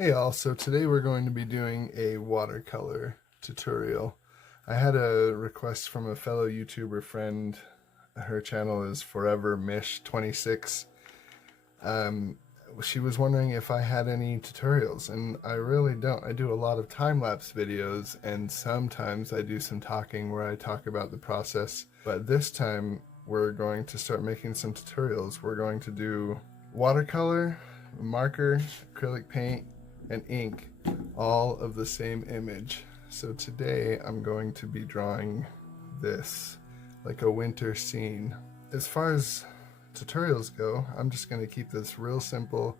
Hey all, so today we're going to be doing a watercolor tutorial. I had a request from a fellow YouTuber friend. Her channel is Forever Mish 26. She was wondering if I had any tutorials, and I really don't. I do a lot of time-lapse videos, and sometimes I do some talking where I talk about the process. But this time we're going to start making some tutorials. We're going to do watercolor, marker, acrylic paint, and ink, all of the same image. So today I'm going to be drawing this, like a winter scene. As far as tutorials go, I'm just going to keep this real simple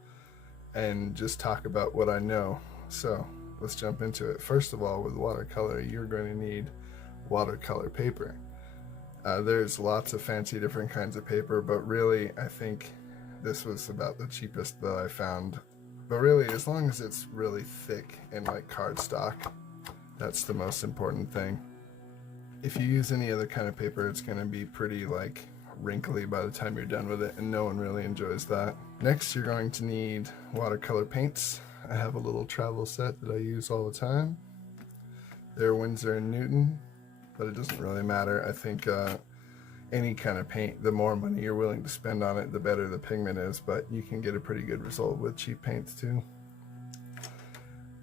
and just talk about what I know. So let's jump into it. First of all, with watercolor, you're going to need watercolor paper. There's lots of fancy different kinds of paper, but really I think this was about the cheapest that I found. But really, as long as it's really thick and like cardstock, that's the most important thing. If you use any other kind of paper, it's going to be pretty like wrinkly by the time you're done with it, and no one really enjoys that. Next, you're going to need watercolor paints. I have a little travel set that I use all the time. They're Winsor & Newton, but it doesn't really matter. I think any kind of paint, the more money you're willing to spend on it, the better the pigment is, but you can get a pretty good result with cheap paints too.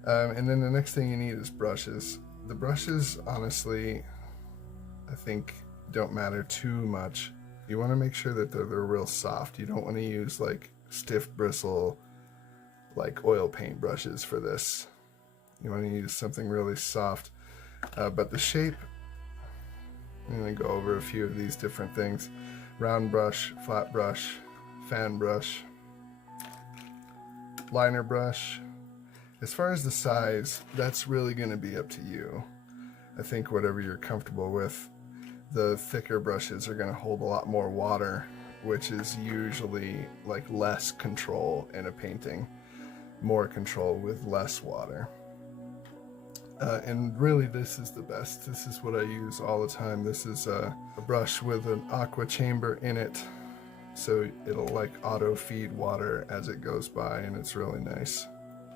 And then the next thing you need is brushes. The brushes, honestly, I think don't matter too much. You want to make sure that they're real soft. You don't want to use like stiff bristle, like oil paint brushes for this. You want to use something really soft. But the shape, I'm going to go over a few of these different things. Round brush, flat brush, fan brush, liner brush. As far as the size, that's really going to be up to you. I think whatever you're comfortable with. The thicker brushes are going to hold a lot more water, which is usually like less control in a painting. More control with less water. And really this is the best. This is what I use all the time. This is a brush with an aqua chamber in it, so it'll like auto feed water as it goes by, and it's really nice.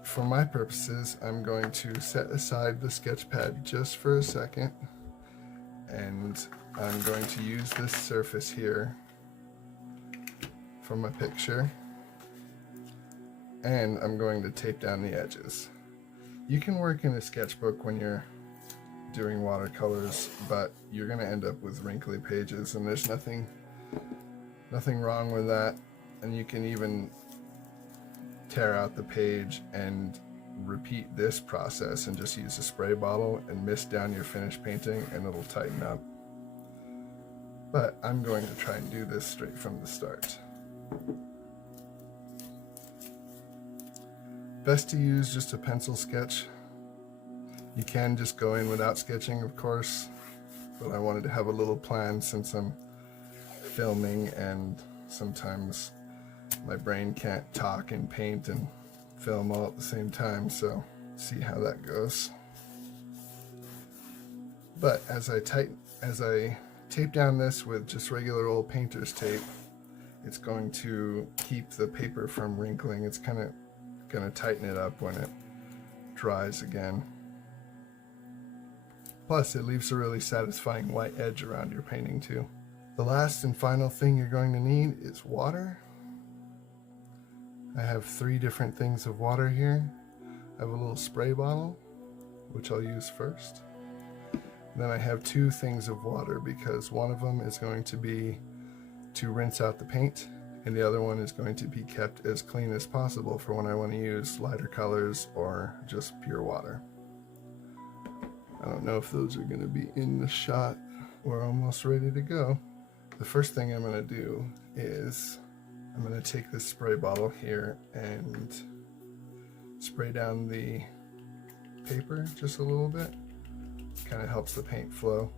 For my purposes, I'm going to set aside the sketch pad just for a second, and I'm going to use this surface here from my picture, and I'm going to tape down the edges. You can work in a sketchbook when you're doing watercolors, but you're going to end up with wrinkly pages, and there's nothing wrong with that. And you can even tear out the page and repeat this process and just use a spray bottle and mist down your finished painting, and it'll tighten up. But I'm going to try and do this straight from the start. Best to use just a pencil sketch. You can just go in without sketching, of course, but I wanted to have a little plan since I'm filming and sometimes my brain can't talk and paint and film all at the same time, so see how that goes. But as I tape down this with just regular old painter's tape, it's going to keep the paper from wrinkling. It's kind of going to tighten it up when it dries again. Plus, it leaves a really satisfying white edge around your painting too. The last and final thing you're going to need is water. I have 3 different things of water here. I have a little spray bottle, which I'll use first. Then I have 2 things of water, because one of them is going to be to rinse out the paint, and the other one is going to be kept as clean as possible for when I want to use lighter colors or just pure water. I don't know if those are going to be in the shot. We're almost ready to go. The first thing I'm going to do is I'm going to take this spray bottle here and spray down the paper just a little bit. Kind of helps the paint flow.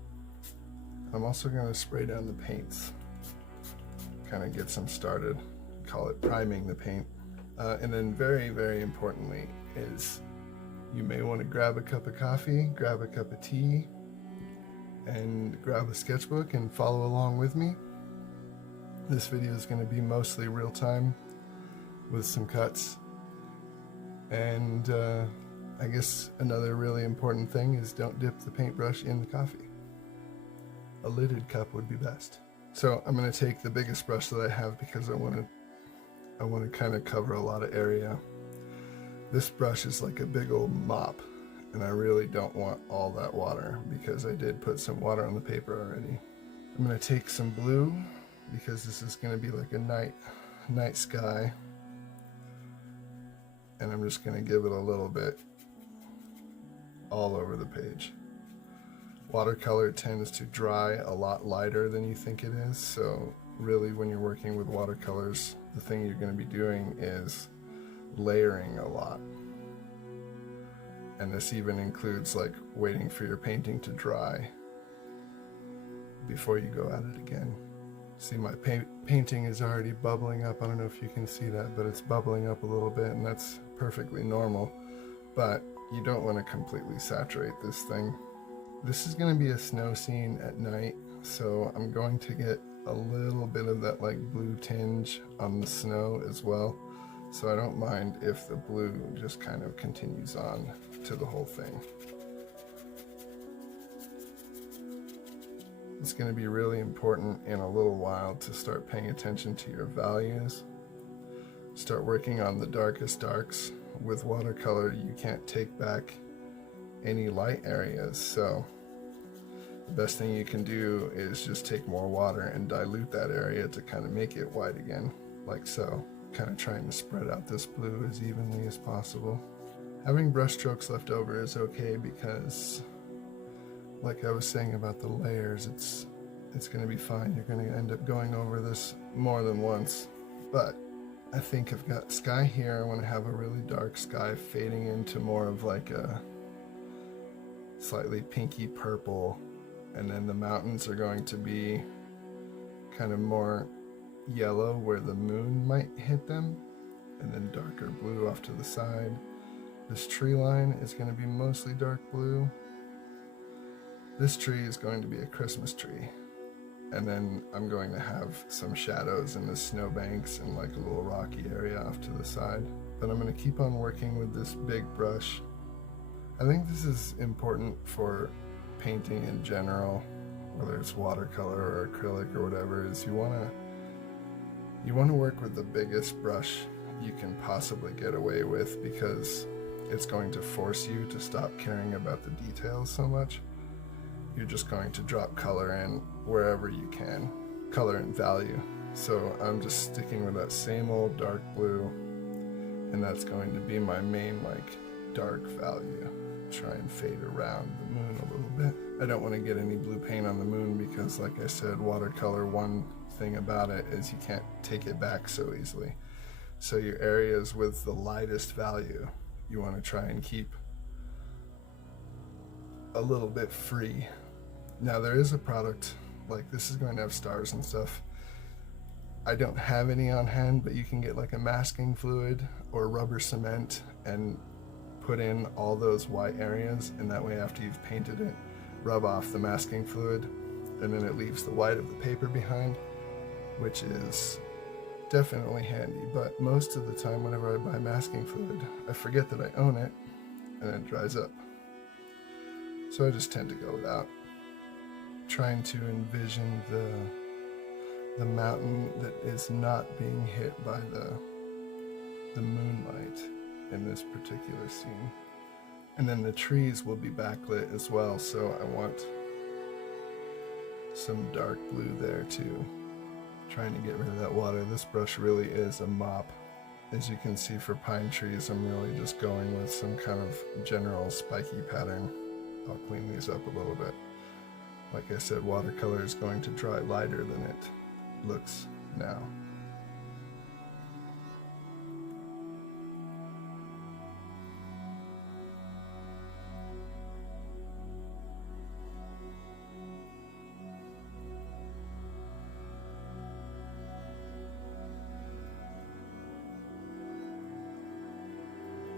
I'm also going to spray down the paints. Kind of gets them started. Call it priming the paint. And then very, very importantly is you may want to grab a cup of coffee, grab a cup of tea, and grab a sketchbook and follow along with me. This video is going to be mostly real time with some cuts. And I guess another really important thing is don't dip the paintbrush in the coffee. A lidded cup would be best. So I'm going to take the biggest brush that I have because I want to kind of cover a lot of area. This brush is like a big old mop, and I really don't want all that water because I did put some water on the paper already. I'm going to take some blue because this is going to be like a night sky, and I'm just going to give it a little bit all over the page. Watercolor tends to dry a lot lighter than you think it is, so really when you're working with watercolors, the thing you're going to be doing is layering a lot. And this even includes like waiting for your painting to dry before you go at it again. See, my painting is already bubbling up. I don't know if you can see that, but it's bubbling up a little bit, and that's perfectly normal. But you don't want to completely saturate this thing. This is going to be a snow scene at night, so I'm going to get a little bit of that like blue tinge on the snow as well. So I don't mind if the blue just kind of continues on to the whole thing. It's going to be really important in a little while to start paying attention to your values. Start working on the darkest darks. With watercolor, you can't take back any light areas, so the best thing you can do is just take more water and dilute that area to kind of make it white again, like so. Kind of trying to spread out this blue as evenly as possible. Having brush strokes left over is okay because, like I was saying about the layers, it's going to be fine. You're going to end up going over this more than once. But I think I've got sky here. I want to have a really dark sky fading into more of like a slightly pinky purple, and then the mountains are going to be kind of more yellow where the moon might hit them, and then darker blue off to the side. This tree line is going to be mostly dark blue. This tree is going to be a Christmas tree, and then I'm going to have some shadows in the snowbanks and like a little rocky area off to the side. But I'm going to keep on working with this big brush. I think this is important for painting in general, whether it's watercolor or acrylic or whatever, is you want to work with the biggest brush you can possibly get away with, because it's going to force you to stop caring about the details so much. You're just going to drop color in wherever you can, color and value. So I'm just sticking with that same old dark blue, and that's going to be my main like dark value. Try and fade around the moon a little bit. I don't want to get any blue paint on the moon because, like I said, watercolor, one thing about it is you can't take it back so easily. So your areas with the lightest value, you want to try and keep a little bit free. Now there is a product, like this is going to have stars and stuff. I don't have any on hand, but you can get like a masking fluid or rubber cement and put in all those white areas, and that way after you've painted it, rub off the masking fluid, and then it leaves the white of the paper behind, which is definitely handy. But most of the time whenever I buy masking fluid, I forget that I own it, and it dries up. So I just tend to go without. Trying to envision the mountain that is not being hit by the moonlight in this particular scene. And then the trees will be backlit as well, so I want some dark blue there too. Trying to get rid of that water. This brush really is a mop. As you can see, for pine trees, I'm really just going with some kind of general spiky pattern. I'll clean these up a little bit. Like I said, watercolor is going to dry lighter than it looks now.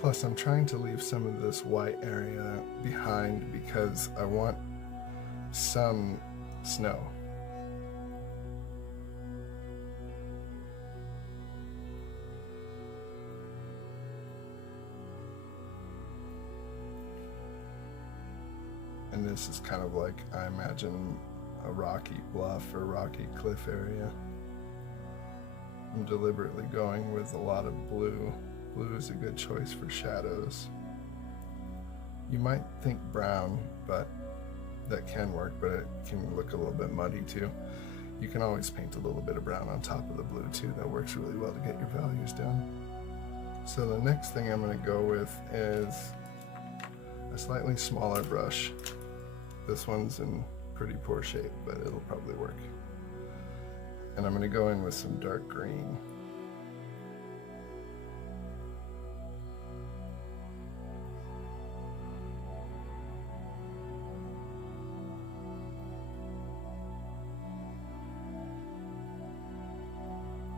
Plus, I'm trying to leave some of this white area behind because I want some snow. this is kind of like, I imagine, a rocky bluff or rocky cliff area. I'm deliberately going with a lot of blue. Blue is a good choice for shadows. You might think brown, but that can work, but it can look a little bit muddy too. You can always paint a little bit of brown on top of the blue too. That works really well to get your values down. So the next thing I'm going to go with is a slightly smaller brush. This one's in pretty poor shape, but it'll probably work. And I'm going to go in with some dark green.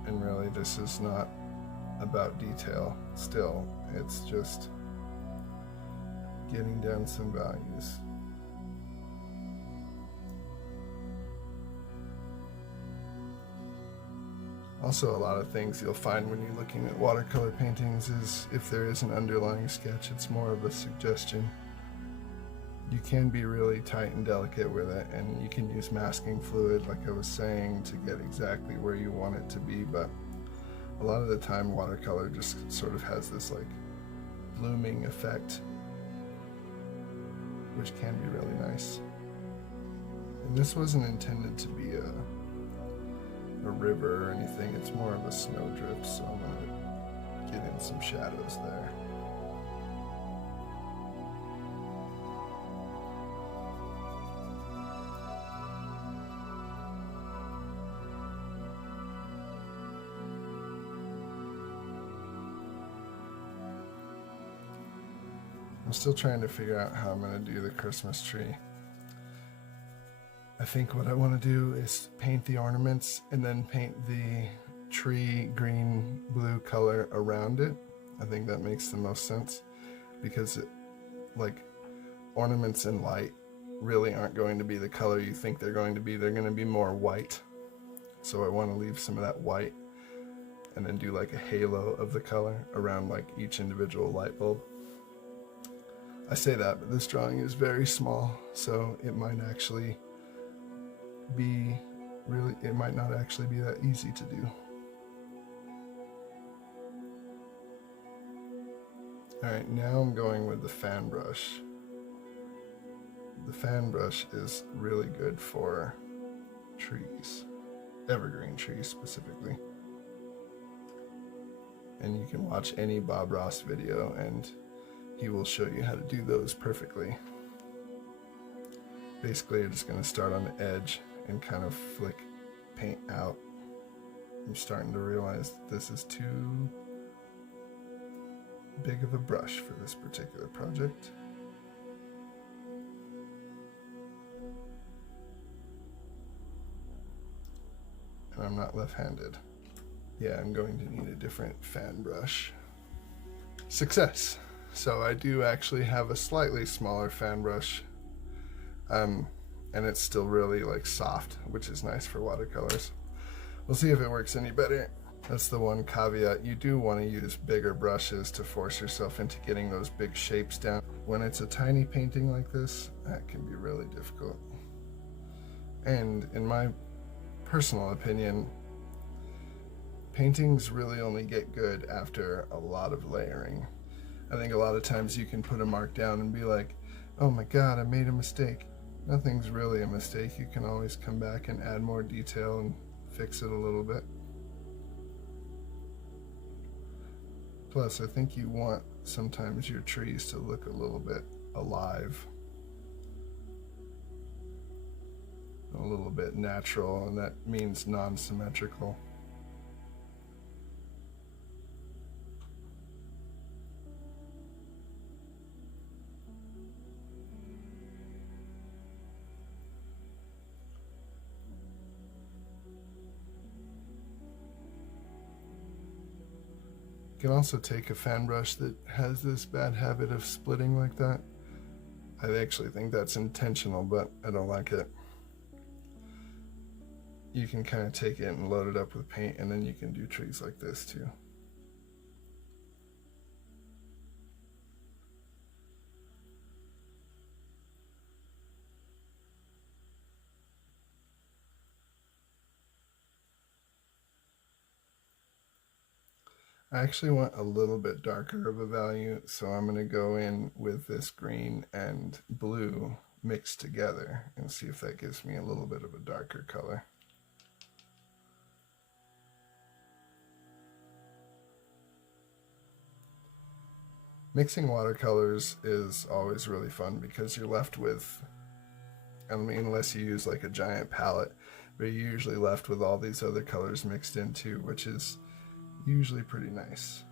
And really, this is not about detail still, it's just getting down some values. Also, a lot of things you'll find when you're looking at watercolor paintings is if there is an underlying sketch, it's more of a suggestion. You can be really tight and delicate with it, and you can use masking fluid, like I was saying, to get exactly where you want it to be, but a lot of the time watercolor just sort of has this like blooming effect, which can be really nice. And this wasn't intended to be a river or anything, it's more of a snowdrift, so I'm going to get in some shadows there. I'm still trying to figure out how I'm going to do the Christmas tree. I think what I want to do is paint the ornaments and then paint the tree green blue color around it. I think that makes the most sense because like ornaments and light really aren't going to be the color you think they're going to be. They're going to be more white. So I want to leave some of that white and then do like a halo of the color around like each individual light bulb. I say that, but this drawing is very small, so it might actually be it might not actually be that easy to do. Alright, now I'm going with the fan brush. The fan brush is really good for trees, evergreen trees specifically. And you can watch any Bob Ross video and he will show you how to do those perfectly. Basically, you're just going to start on the edge and kind of flick paint out. I'm starting to realize that this is too big of a brush for this particular project. And I'm not left-handed. Yeah, I'm going to need a different fan brush. Success! So I do actually have a slightly smaller fan brush, and it's still really like soft, which is nice for watercolors. We'll see if it works any better. That's the one caveat. You do want to use bigger brushes to force yourself into getting those big shapes down. When it's a tiny painting like this, that can be really difficult. And in my personal opinion, paintings really only get good after a lot of layering. I think a lot of times you can put a mark down and be like, oh my god, I made a mistake. Nothing's really a mistake. You can always come back and add more detail and fix it a little bit. Plus, I think you want sometimes your trees to look a little bit alive, a little bit natural, and that means non-symmetrical. You can also take a fan brush that has this bad habit of splitting like that. I actually think that's intentional, but I don't like it. You can kind of take it and load it up with paint, and then you can do trees like this too. I actually want a little bit darker of a value, so I'm going to go in with this green and blue mixed together and see if that gives me a little bit of a darker color. Mixing watercolors is always really fun because you're left with, I mean, unless you use like a giant palette, but you're usually left with all these other colors mixed in too, which is usually pretty nice.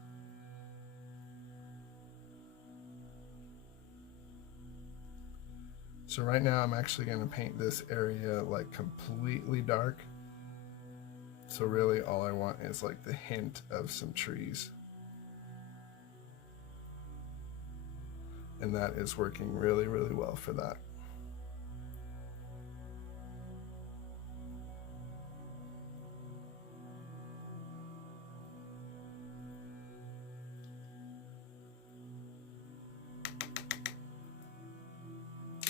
So right now I'm actually going to paint this area like completely dark. So really all I want is like the hint of some trees. And that is working really, really well for that.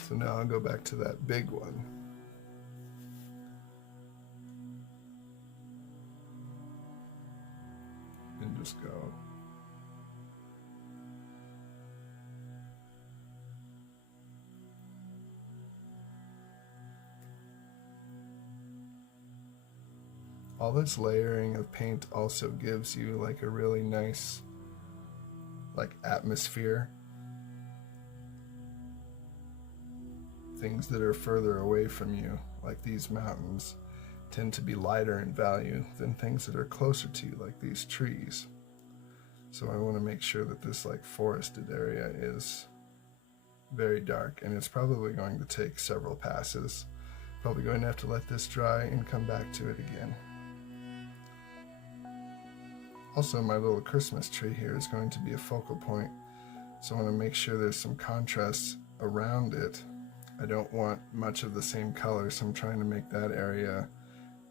So now I'll go back to that big one. And just go. All this layering of paint also gives you like a really nice like atmosphere. Things that are further away from you, like these mountains, tend to be lighter in value than things that are closer to you, like these trees. So I want to make sure that this like forested area is very dark, and it's probably going to take several passes. Probably going to have to let this dry and come back to it again. Also, my little Christmas tree here is going to be a focal point, so I want to make sure there's some contrast around it. I don't want much of the same color, so I'm trying to make that area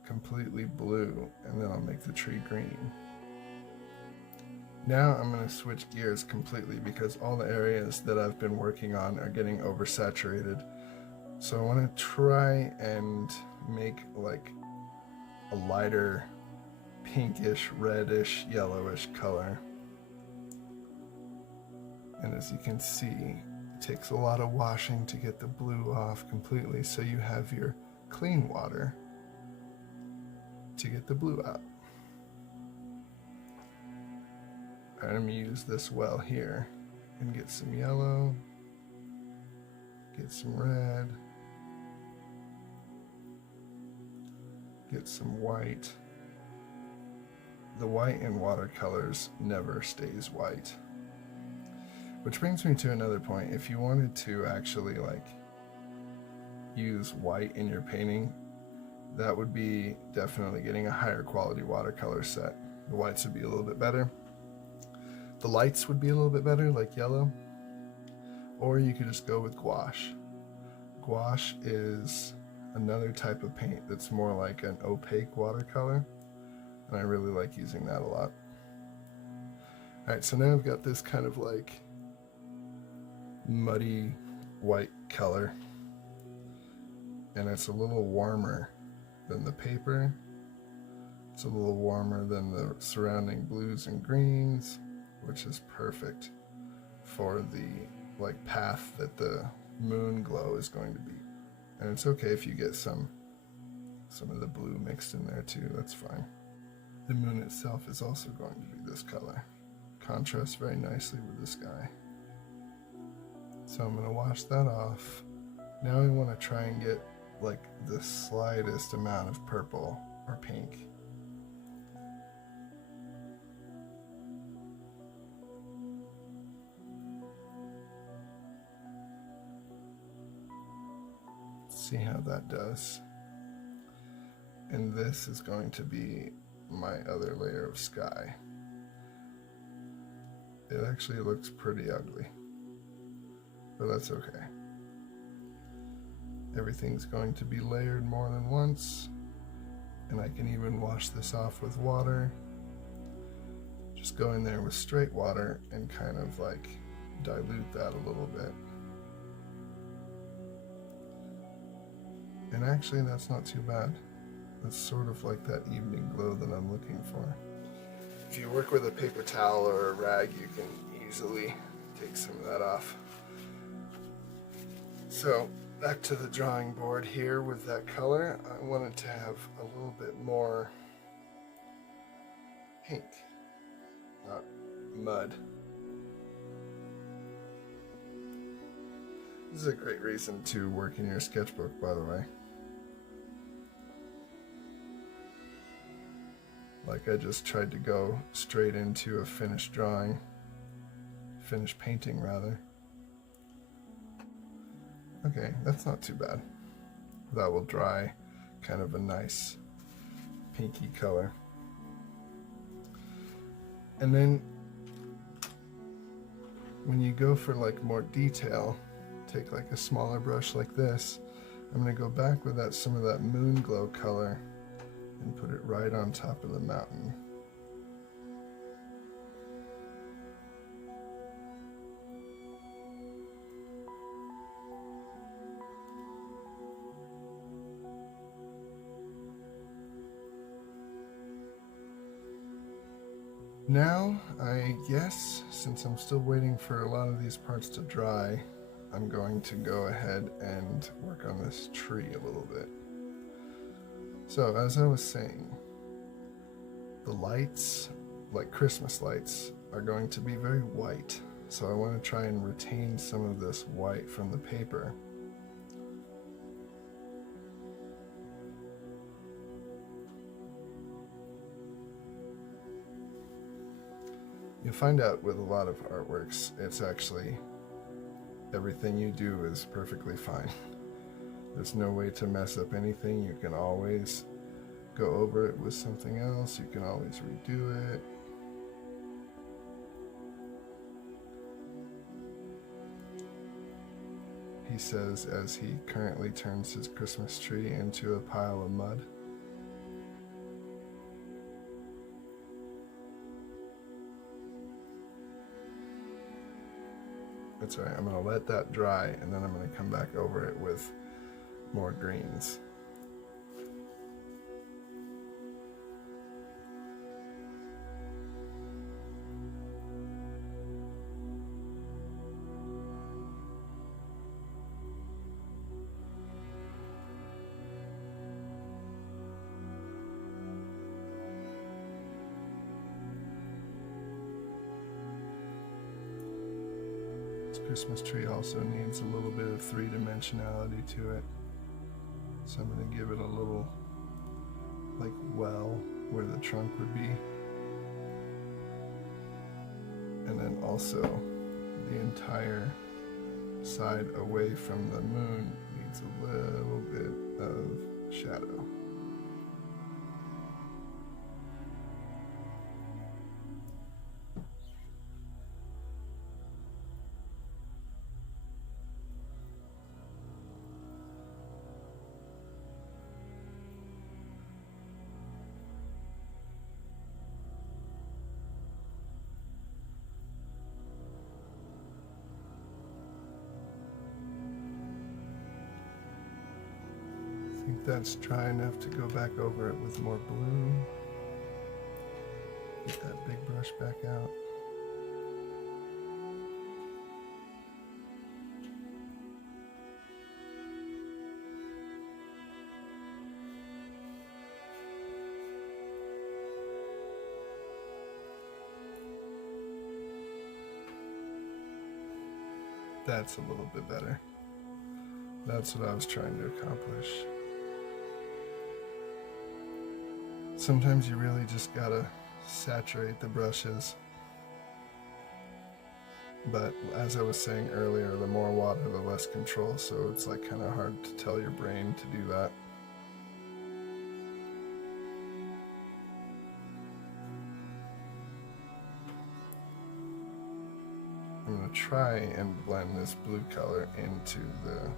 completely blue, and then I'll make the tree green. Now I'm going to switch gears completely because all the areas that I've been working on are getting oversaturated. So I want to try and make like a lighter pinkish, reddish, yellowish color. And as you can see, it takes a lot of washing to get the blue off completely, so you have your clean water to get the blue out. I'm going to use this well here and get some yellow, get some red, get some white. The white in watercolors never stays white. Which brings me to another point. If you wanted to actually like use white in your painting, that would be definitely getting a higher quality watercolor set. The whites would be a little bit better. The lights would be a little bit better, like yellow. Or you could just go with gouache. Gouache is another type of paint that's more like an opaque watercolor, and I really like using that a lot. Alright, so now I've got this kind of like muddy white color, and it's a little warmer than the paper. It's a little warmer than the surrounding blues and greens, which is perfect for the like path that the moon glow is going to be. And it's okay if you get some of the blue mixed in there too, that's fine. The moon itself is also going to be this color. Contrasts very nicely with the sky. So I'm going to wash that off. Now I want to try and get like the slightest amount of purple or pink. See how that does. And this is going to be my other layer of sky. It actually looks pretty ugly, but that's okay. Everything's going to be layered more than once, and I can even wash this off with water. Just go in there with straight water and kind of like dilute that a little bit. And actually that's not too bad. That's sort of like that evening glow that I'm looking for. if you work with a paper towel or a rag, you can easily take some of that off. So back to the drawing board here with that color. I wanted to have a little bit more pink, not mud. This is a great reason to work in your sketchbook, by the way. Like, I just tried to go straight into a finished drawing, finished painting rather. Okay, that's not too bad. That will dry kind of a nice pinky color. And then when you go for like more detail, take like a smaller brush like this. I'm going to go back with that some of that moon glow color and put it right on top of the mountain. Now, I guess, since I'm still waiting for a lot of these parts to dry, I'm going to go ahead and work on this tree a little bit. So, as I was saying, the lights, like Christmas lights, are going to be very white. So I want to try and retain some of this white from the paper. You'll find out with a lot of artworks, it's actually everything you do is perfectly fine. There's no way to mess up anything. You can always go over it with something else. You can always redo it. He says as he currently turns his Christmas tree into a pile of mud. That's right, I'm going to let that dry and then I'm going to come back over it with more greens. Christmas tree also needs a little bit of three-dimensionality to it. So I'm going to give it a little, like, well where the trunk would be. And then also the entire side away from the moon needs a little bit of shadow. I think that's dry enough to go back over it with more blue. Get that big brush back out. That's a little bit better. That's what I was trying to accomplish. Sometimes you really just gotta saturate the brushes. But as I was saying earlier, the more water, the less control, so it's like kind of hard to tell your brain to do that. I'm going to try and blend this blue color into the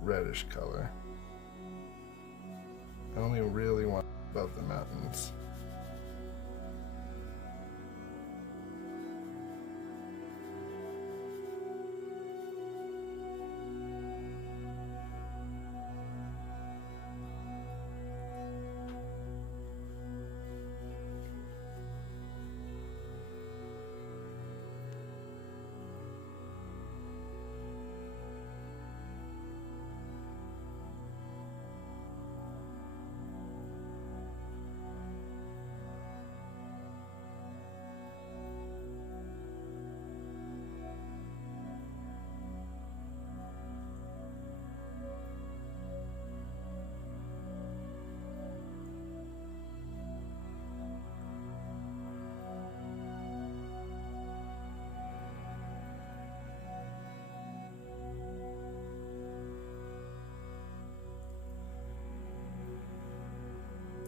reddish color. I only really want above the mountains.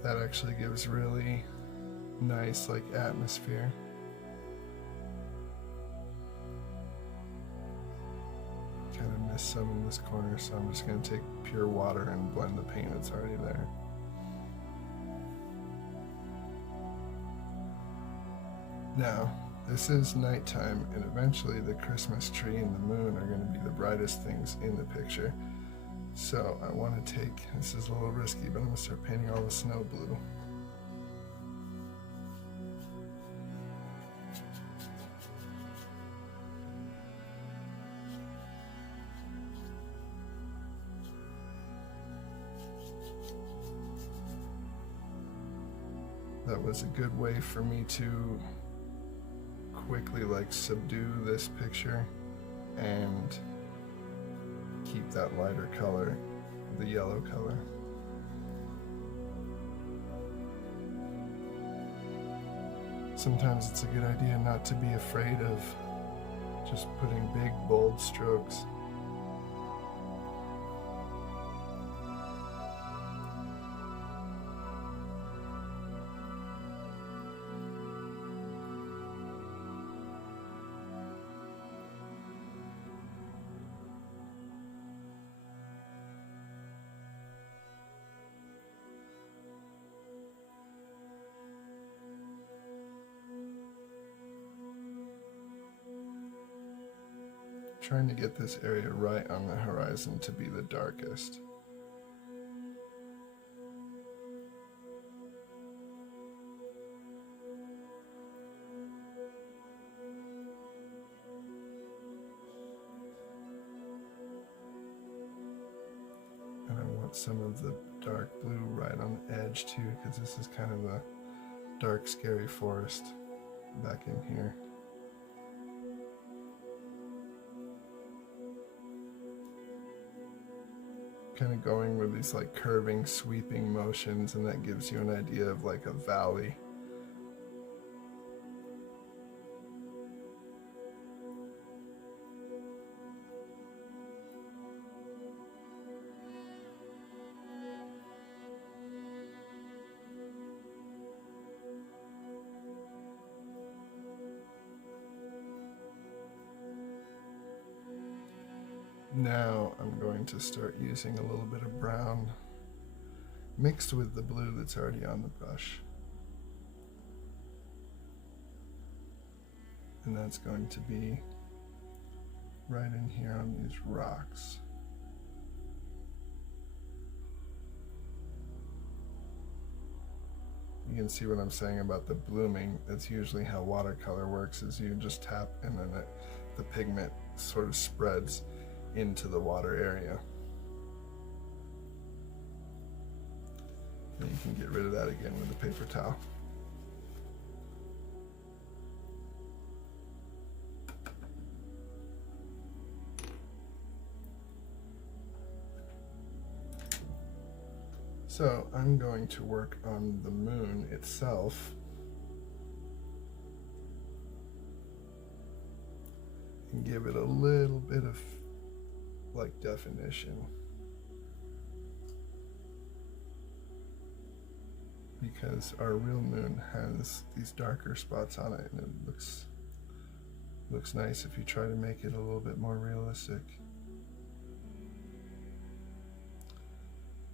That actually gives really nice like atmosphere. Kind of missed some in this corner, so I'm just going to take pure water and blend the paint that's already there. Now, this is nighttime, and eventually the Christmas tree and the moon are going to be the brightest things in the picture. So I want to take, this is a little risky, but I'm going to start painting all the snow blue. That was a good way for me to quickly like subdue this picture and keep that lighter color, the yellow color. Sometimes it's a good idea not to be afraid of just putting big, bold strokes. Trying to get this area right on the horizon to be the darkest. And I want some of the dark blue right on the edge too, because this is kind of a dark, scary forest back in here. Kind of going with these like curving, sweeping motions, and that gives you an idea of like a valley. Now I'm going to start using a little bit of brown mixed with the blue that's already on the brush. And that's going to be right in here on these rocks. You can see what I'm saying about the blooming. That's usually how watercolor works, is you just tap and then the pigment sort of spreads into the water area. And you can get rid of that again with a paper towel. So I'm going to work on the moon itself and give it a little bit of like definition, because our real moon has these darker spots on it, and it looks nice if you try to make it a little bit more realistic.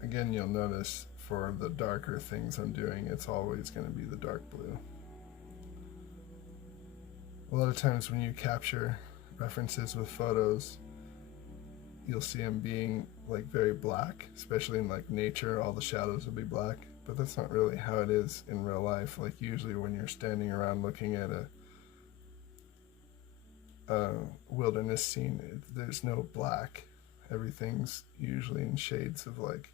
Again, you'll notice for the darker things I'm doing, it's always going to be the dark blue. A lot of times when you capture references with photos, you'll see them being like very black, especially in like nature, all the shadows will be black, but that's not really how it is in real life. Like usually when you're standing around looking at a wilderness scene, there's no black. Everything's usually in shades of like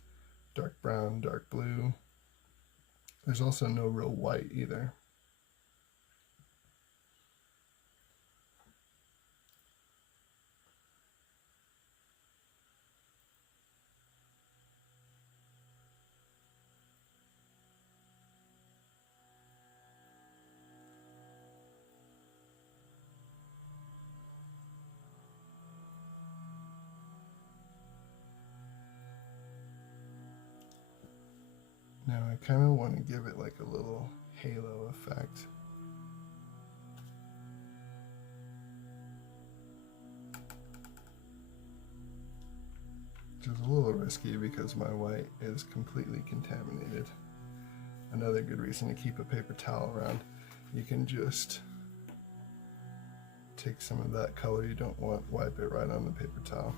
dark brown, dark blue. There's also no real white either. Now I kind of want to give it like a little halo effect. Which is a little risky because my white is completely contaminated. Another good reason to keep a paper towel around. You can just take some of that color you don't want, wipe it right on the paper towel.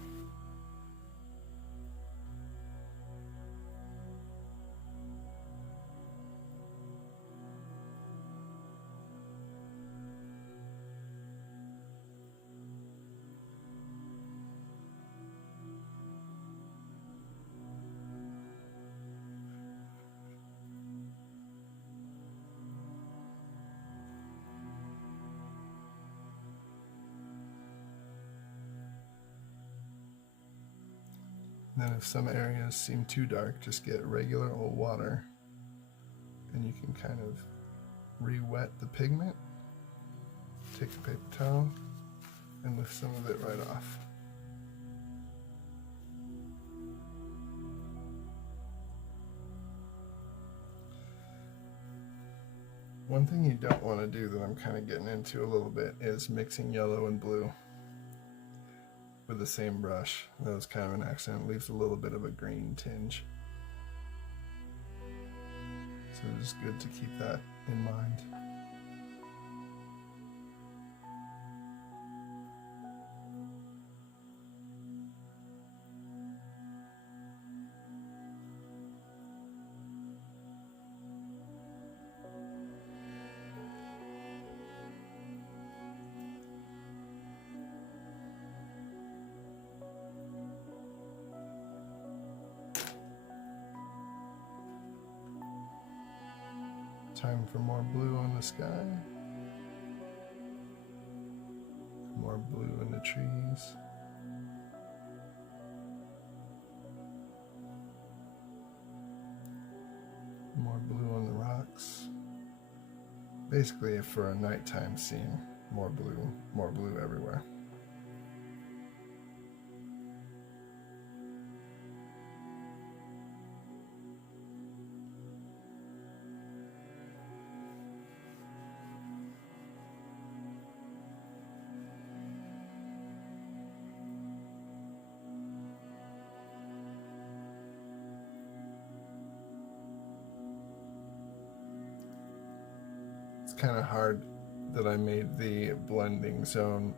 Then if some areas seem too dark, just get regular old water and you can kind of re-wet the pigment. Take a paper towel and lift some of it right off. One thing you don't want to do that I'm kind of getting into a little bit is mixing yellow and blue with the same brush. That was kind of an accident. It leaves a little bit of a green tinge. So it's good to keep that in mind. Time for more blue on the sky. More blue in the trees. More blue on the rocks. Basically, for a nighttime scene, more blue everywhere. Kind of hard that I made the blending zone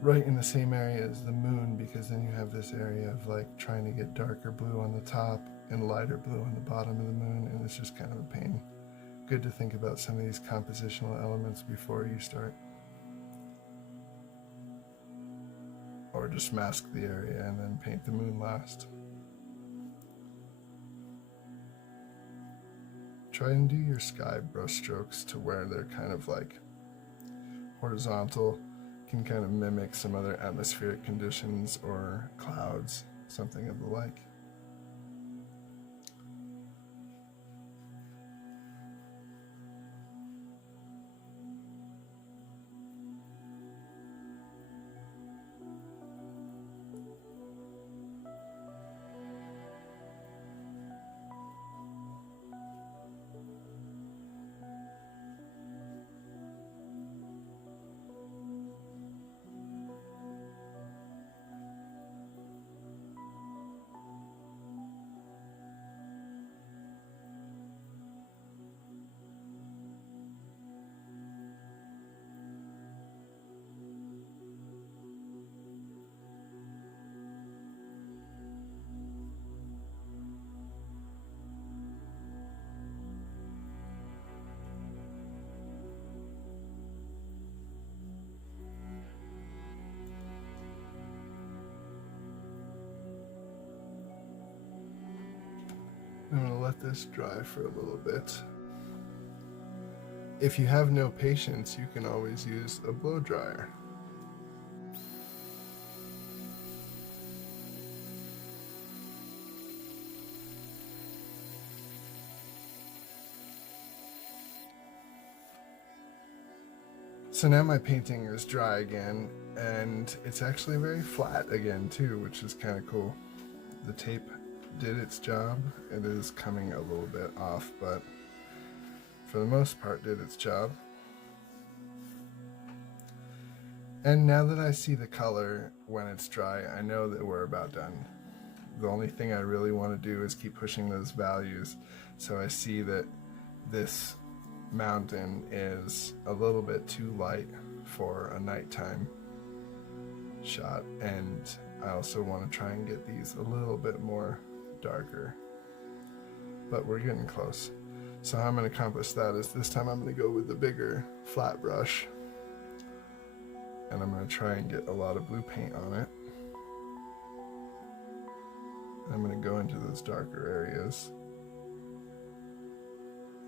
right in the same area as the moon, because then you have this area of like trying to get darker blue on the top and lighter blue on the bottom of the moon, and it's just kind of a pain. Good to think about some of these compositional elements before you start. Or just mask the area and then paint the moon last. Try and do your sky brush strokes to where they're kind of like horizontal, can kind of mimic some other atmospheric conditions or clouds, something of the like. I'm going to let this dry for a little bit. If you have no patience, you can always use a blow dryer. So now my painting is dry again, and it's actually very flat again too, which is kind of cool. The tape did its job. It is coming a little bit off, but for the most part did its job. And now that I see the color when it's dry, I know that we're about done. The only thing I really want to do is keep pushing those values. So I see that this mountain is a little bit too light for a nighttime shot, and I also want to try and get these a little bit more darker, but we're getting close. So how I'm going to accomplish that is this time I'm going to go with the bigger flat brush, and I'm going to try and get a lot of blue paint on it. I'm going to go into those darker areas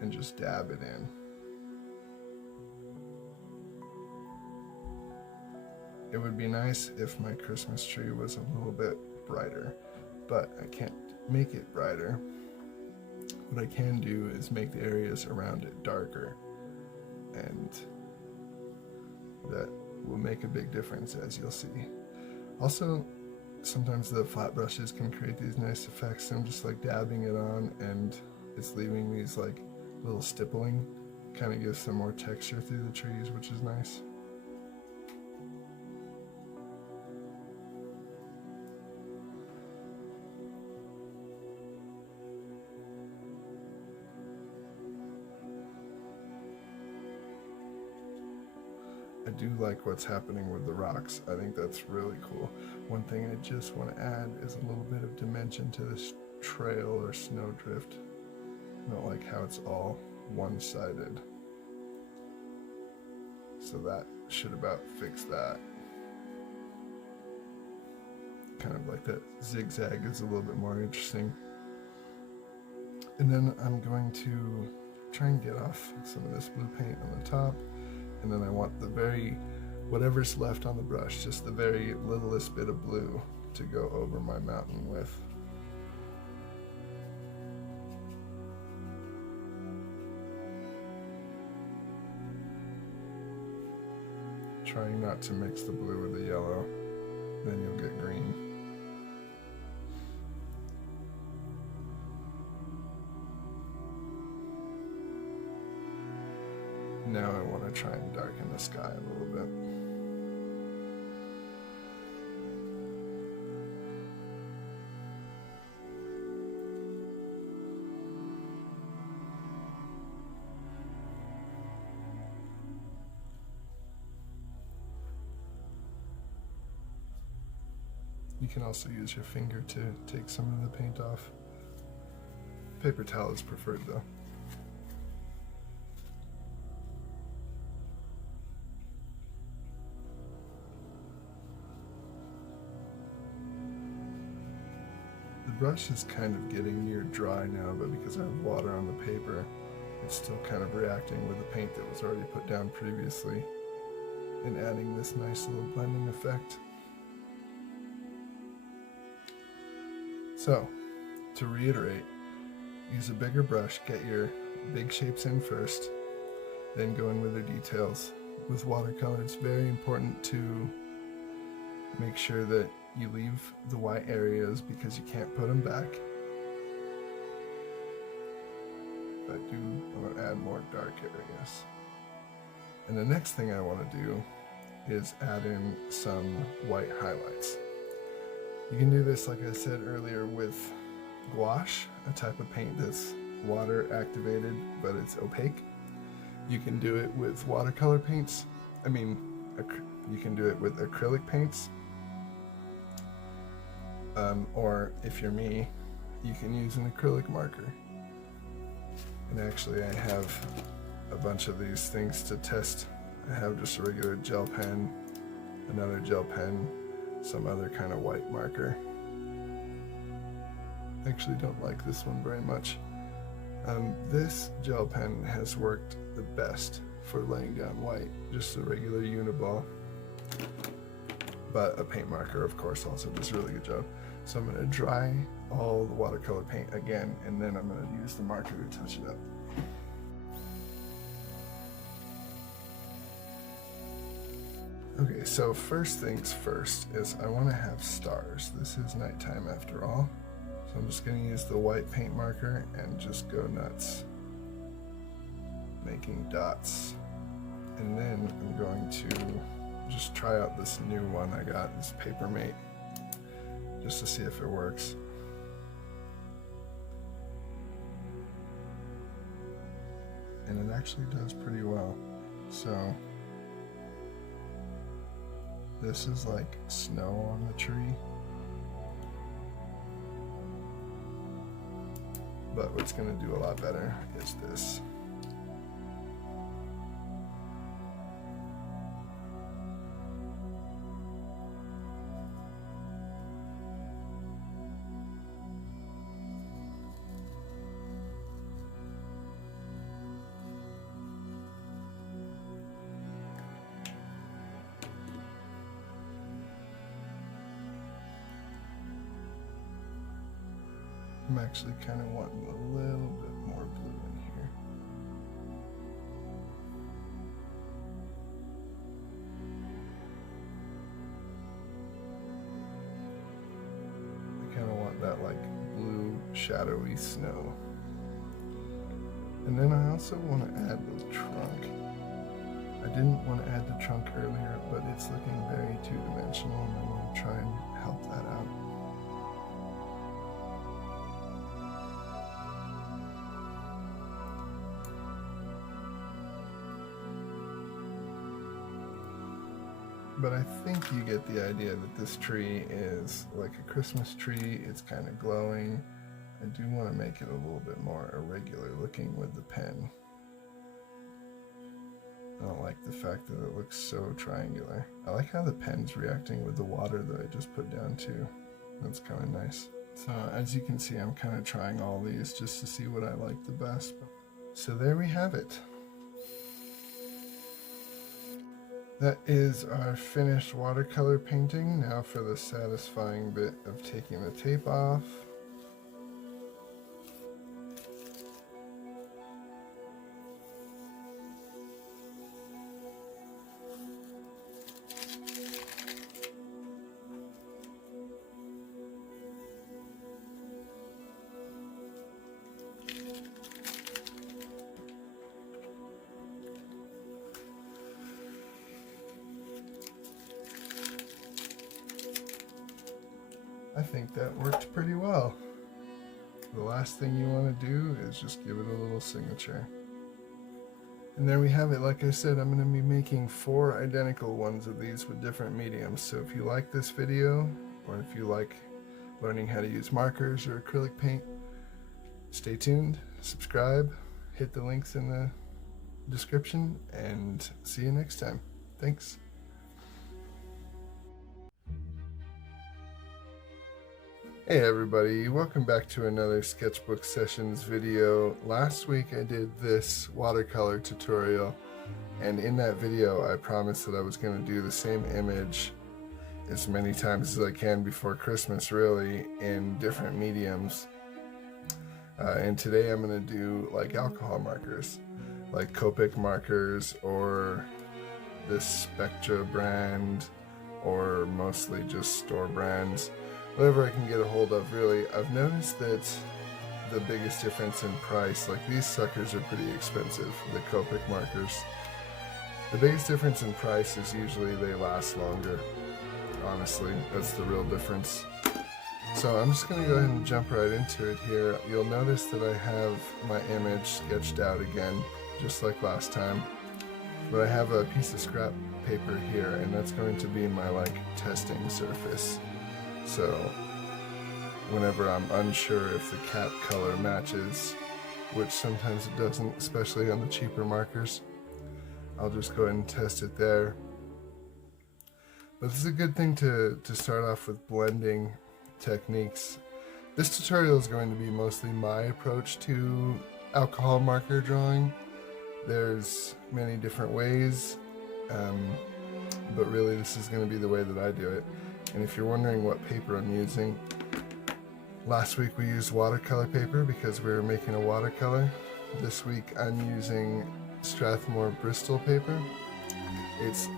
and just dab it in. It would be nice if my Christmas tree was a little bit brighter, but I can't make it brighter. What I can do is make the areas around it darker, and that will make a big difference, as you'll see. Also, sometimes the flat brushes can create these nice effects. I'm just like dabbing it on and it's leaving these like little stippling. Kind of gives some more texture through the trees, which is nice. I do like what's happening with the rocks. I think that's really cool. One thing I just want to add is a little bit of dimension to this trail or snowdrift. I don't like how it's all one-sided. So that should about fix that. Kind of like that zigzag is a little bit more interesting. And then I'm going to try and get off some of this blue paint on the top. And then I want whatever's left on the brush, just the very littlest bit of blue to go over my mountain with. Trying not to mix the blue with the yellow, then you'll get green. Now I want to try and darken the sky a little bit. You can also use your finger to take some of the paint off. Paper towel is preferred though. The brush is kind of getting near dry now, but because I have water on the paper, it's still kind of reacting with the paint that was already put down previously and adding this nice little blending effect. So, to reiterate, use a bigger brush, get your big shapes in first, then go in with the details. With watercolor, it's very important to make sure that you leave the white areas because you can't put them back. I do want to add more dark areas. And the next thing I want to do is add in some white highlights. You can do this, like I said earlier, with gouache, a type of paint that's water activated, but it's opaque. You can do it with watercolor paints. You can do it with acrylic paints. Or if you're me, you can use an acrylic marker. And actually I have a bunch of these things to test. I have just a regular gel pen, another gel pen, some other kind of white marker. I actually don't like this one very much. This gel pen has worked the best for laying down white, just a regular Uniball. But a paint marker, of course, also does a really good job. So I'm going to dry all the watercolor paint again, and then I'm going to use the marker to touch it up. Okay, so first things first is I want to have stars. This is nighttime after all. So I'm just going to use the white paint marker and just go nuts, making dots. And then I'm going to just try out this new one I got, this Paper Mate, just to see if it works. And it actually does pretty well. So this is like snow on the tree. But what's going to do a lot better is this. I'm actually kind of wanting a little bit more blue in here. I kind of want that like blue shadowy snow. And then I also want to add the trunk. I didn't want to add the trunk earlier, but it's looking very two-dimensional and I want to try and help that out. But I think you get the idea that this tree is like a Christmas tree. It's kind of glowing. I do want to make it a little bit more irregular looking with the pen. I don't like the fact that it looks so triangular. I like how the pen's reacting with the water that I just put down too. That's kind of nice. So as you can see, I'm kind of trying all these just to see what I like the best. So there we have it. That is our finished watercolor painting. Now for the satisfying bit of taking the tape off. I think that worked pretty well. The last thing you want to do is just give it a little signature. And there we have it. Like I said, I'm going to be making 4 identical ones of these with different mediums. So if you like this video, or if you like learning how to use markers or acrylic paint, stay tuned, subscribe, hit the links in the description, and see you next time. Thanks. Hey everybody, welcome back to another Sketchbook Sessions video. Last week I did this watercolor tutorial, and in that video I promised that I was going to do the same image as many times as I can before Christmas, really, in different mediums. And today I'm going to do like alcohol markers, like Copic markers, or this Spectra brand, or mostly just store brands. Whatever I can get a hold of, really. I've noticed that the biggest difference in price, like these suckers are pretty expensive, the Copic markers. The biggest difference in price is usually they last longer. Honestly, that's the real difference. So I'm just going to go ahead and jump right into it here. You'll notice that I have my image sketched out again, just like last time. But I have a piece of scrap paper here, and that's going to be my like testing surface. So whenever I'm unsure if the cap color matches, which sometimes it doesn't, especially on the cheaper markers, I'll just go ahead and test it there. But this is a good thing to start off with blending techniques. This tutorial is going to be mostly my approach to alcohol marker drawing. There's many different ways, but really this is going to be the way that I do it. And if you're wondering what paper I'm using, last week we used watercolor paper because we were making a watercolor. This week I'm using Strathmore Bristol paper. It's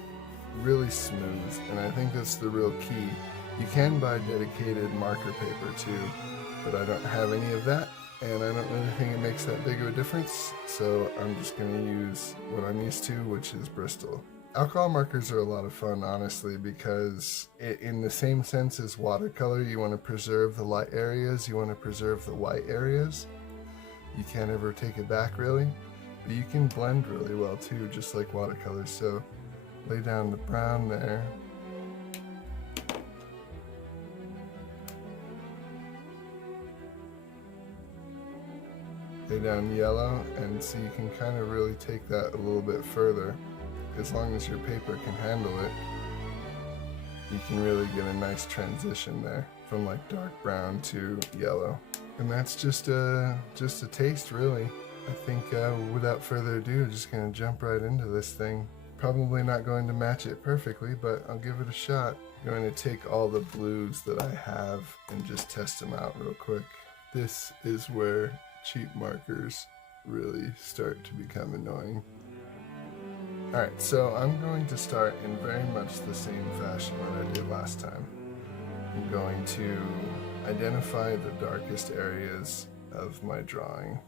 really smooth, and I think that's the real key. You can buy dedicated marker paper too, but I don't have any of that, and I don't really think it makes that big of a difference, so I'm just going to use what I'm used to, which is Bristol. Alcohol markers are a lot of fun, honestly, because in the same sense as watercolor, you want to preserve the light areas, you want to preserve the white areas. You can't ever take it back, really, but you can blend really well too, just like watercolor. So lay down the brown there. Lay down yellow, and so you can kind of really take that a little bit further. As long as your paper can handle it, you can really get a nice transition there from like dark brown to yellow. And that's just a taste, really. I think without further ado, just gonna jump right into this thing. Probably not going to match it perfectly, but I'll give it a shot. I'm going to take all the blues that I have and just test them out real quick. This is where cheap markers really start to become annoying. Alright, so I'm going to start in very much the same fashion that I did last time. I'm going to identify the darkest areas of my drawing,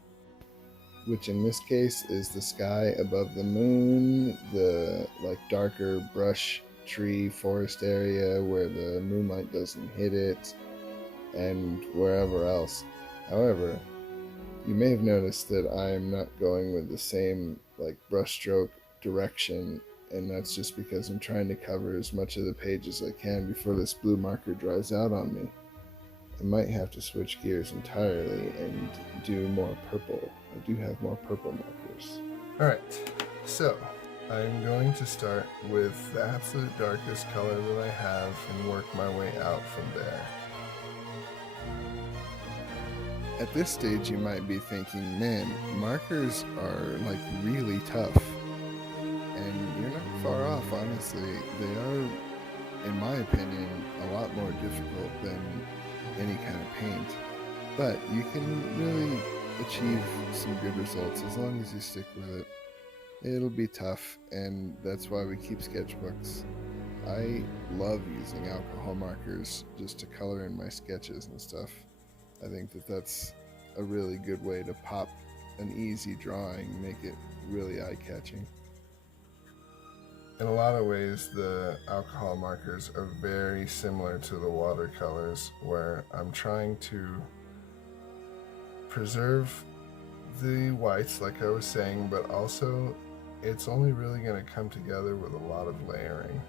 which in this case is the sky above the moon, the like darker brush tree forest area where the moonlight doesn't hit it, and wherever else. However, you may have noticed that I am not going with the same like brushstroke direction, and that's just because I'm trying to cover as much of the page as I can before this blue marker dries out on me. I might have to switch gears entirely and do more purple. I do have more purple markers. Alright, so I'm going to start with the absolute darkest color that I have and work my way out from there. At this stage you might be thinking, man, markers are like really tough. And you're not far off, honestly. They are, in my opinion, a lot more difficult than any kind of paint. But you can really achieve some good results as long as you stick with it. It'll be tough, and that's why we keep sketchbooks. I love using alcohol markers just to color in my sketches and stuff. I think that that's a really good way to pop an easy drawing, make it really eye-catching. In a lot of ways, the alcohol markers are very similar to the watercolors, where I'm trying to preserve the whites, like I was saying, but also it's only really going to come together with a lot of layering.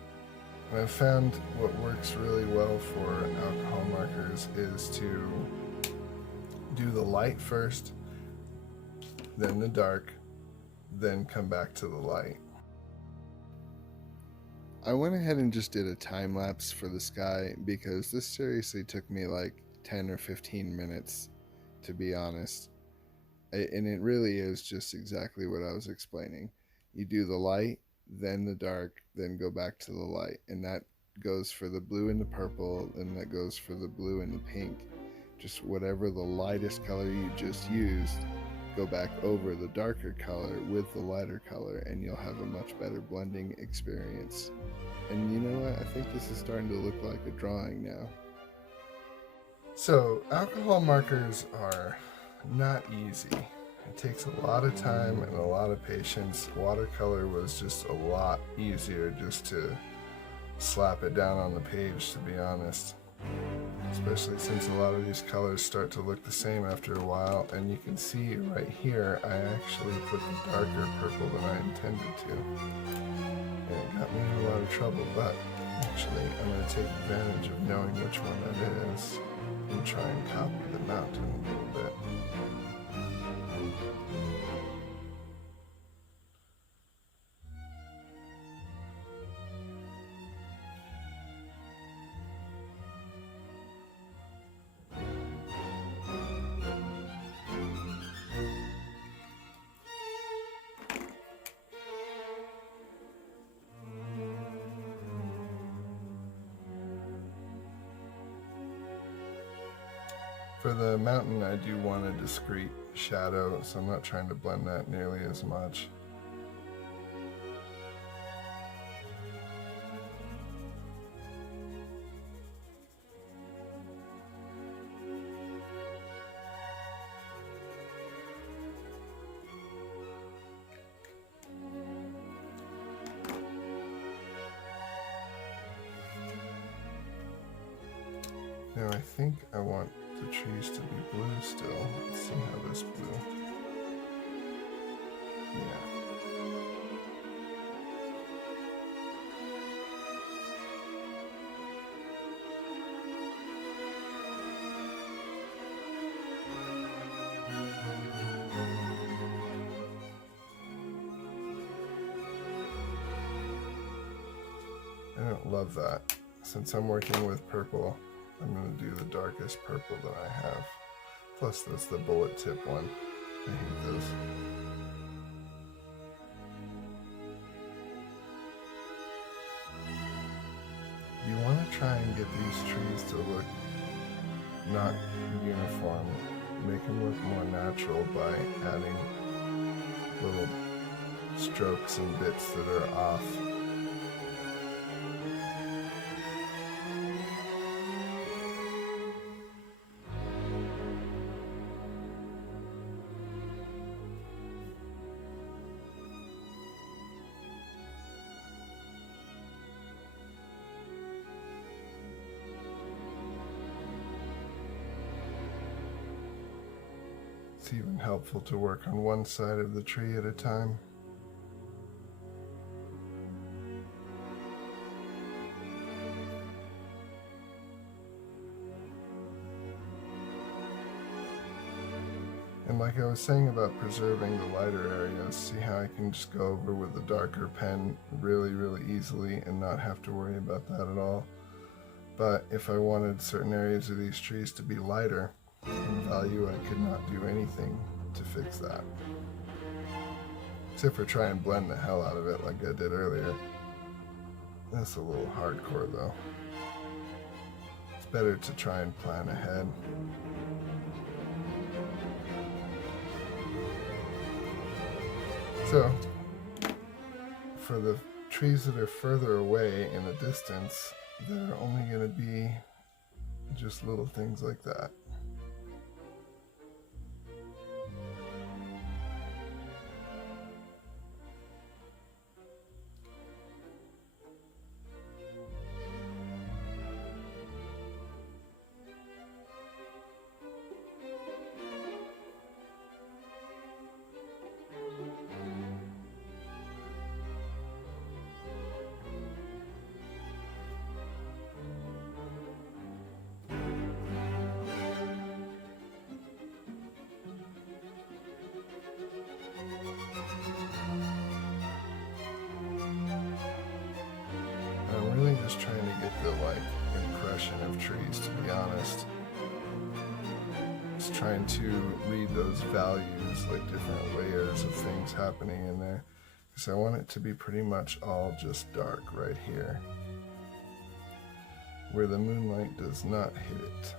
And I've found what works really well for alcohol markers is to do the light first, then the dark, then come back to the light. I went ahead and just did a time lapse for the sky because this seriously took me like 10 or 15 minutes, to be honest. And it really is just exactly what I was explaining. You do the light, then the dark, then go back to the light. And that goes for the blue and the purple, and that goes for the blue and the pink. Just whatever the lightest color you just used, go back over the darker color with the lighter color, and you'll have a much better blending experience. And you know what? I think this is starting to look like a drawing now. So, alcohol markers are not easy. It takes a lot of time and a lot of patience. Watercolor was just a lot easier just to slap it down on the page, to be honest. Especially since a lot of these colors start to look the same after a while, and you can see right here I actually put the darker purple than I intended to, and it got me in a lot of trouble. But actually I'm going to take advantage of knowing which one that is and try and copy the mountain a little bit. For the mountain, I do want a discrete shadow, so I'm not trying to blend that nearly as much. Now I think I want the trees to be blue still. Let's see how this blue. Yeah. I don't love that. Since I'm working with purple, I'm going to do the darkest purple that I have. Plus that's the bullet tip one. I hate those. You want to try and get these trees to look not uniform. Make them look more natural by adding little strokes and bits that are off. It's even helpful to work on one side of the tree at a time. And like I was saying about preserving the lighter areas, see how I can just go over with the darker pen really easily and not have to worry about that at all. But if I wanted certain areas of these trees to be lighter in value, I could not do anything to fix that. Except for try and blend the hell out of it like I did earlier. That's a little hardcore though. It's better to try and plan ahead. So, for the trees that are further away in the distance, they're only going to be just little things like that. I'm really just trying to get the impression of trees, to be honest. Just trying to read those values, like different layers of things happening in there. Because I want it to be pretty much all just dark right here, where the moonlight does not hit it.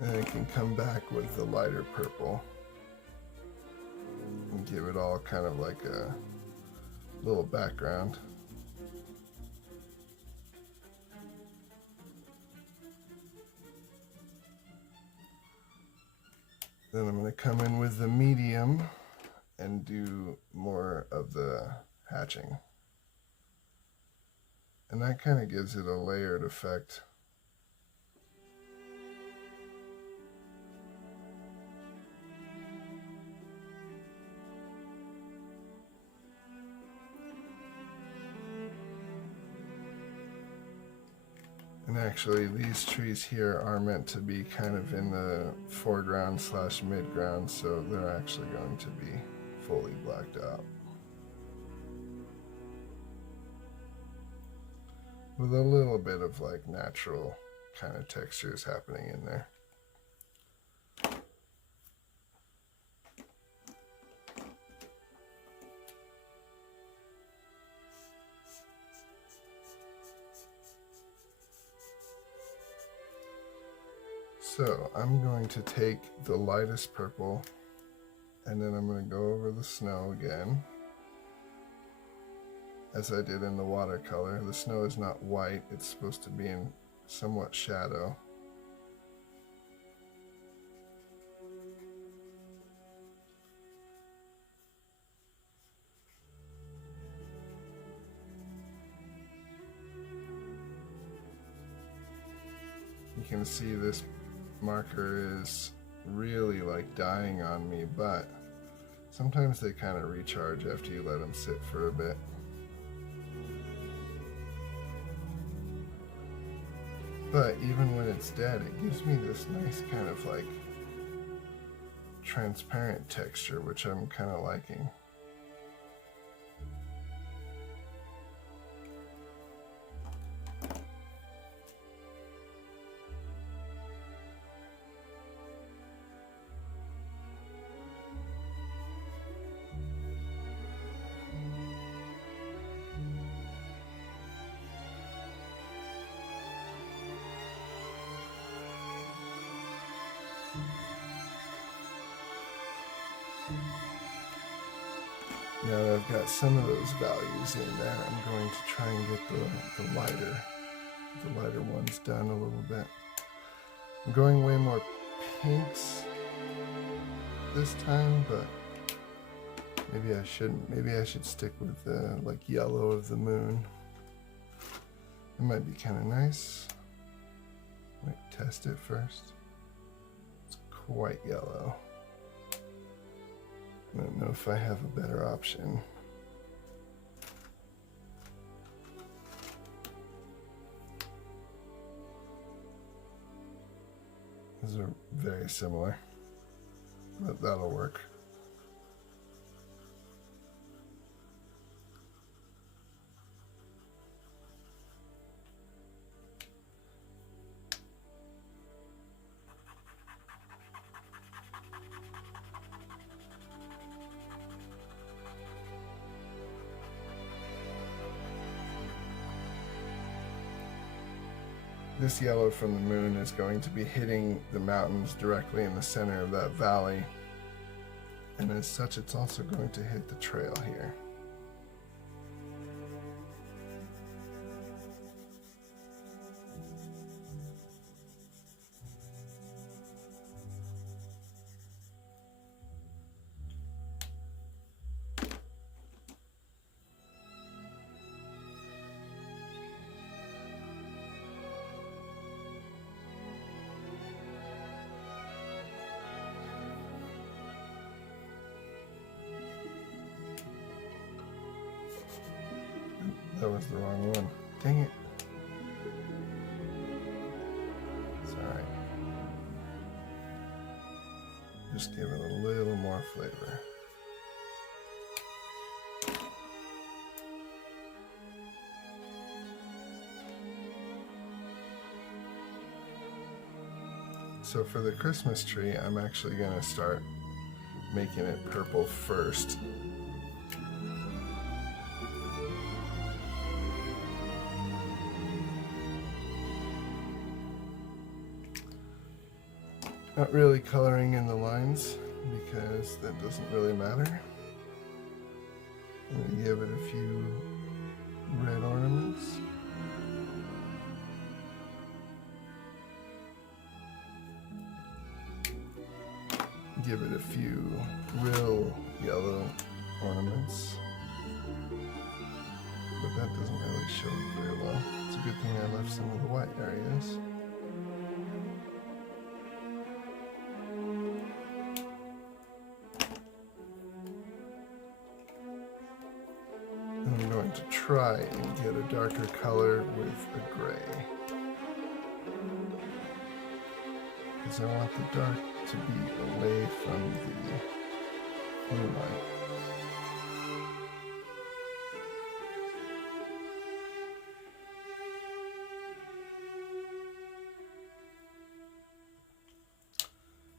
And I can come back with the lighter purple and give it all kind of like a little background. Then I'm going to come in with the medium and do more of the hatching. And that kind of gives it a layered effect. And actually, these trees here are meant to be kind of in the foreground / midground, so they're actually going to be fully blacked out. With a little bit of like natural kind of textures happening in there. So I'm going to take the lightest purple and then I'm going to go over the snow again, as I did in the watercolor. The snow is not white, it's supposed to be in somewhat shadow. can see, this marker is really like dying on me, but sometimes they kind of recharge after you let them sit for a bit. But even when it's dead, it gives me this nice kind of like transparent texture, which I'm kind of liking. Now that I've got some of those values in there, I'm going to try and get the lighter ones done a little bit. I'm going way more pinks this time, but maybe I shouldn't. Maybe I should stick with the like yellow of the moon. It might be kind of nice. Might test it first. It's quite yellow. I don't know if I have a better option. These are very similar, but that'll work. This yellow from the moon is going to be hitting the mountains directly in the center of that valley, and as such it's also going to hit the trail here. That was the wrong one. Dang it. It's alright. Just give it a little more flavor. So for the Christmas tree, I'm actually going to start making it purple first. Not really coloring in the lines because that doesn't really matter. I'm going to give it a few red ornaments. Give it a few real yellow ornaments. But that doesn't really show it very well. It's a good thing I left some of the white areas. I'm going to try and get a darker color with a gray, because I want the dark to be away from the moonlight.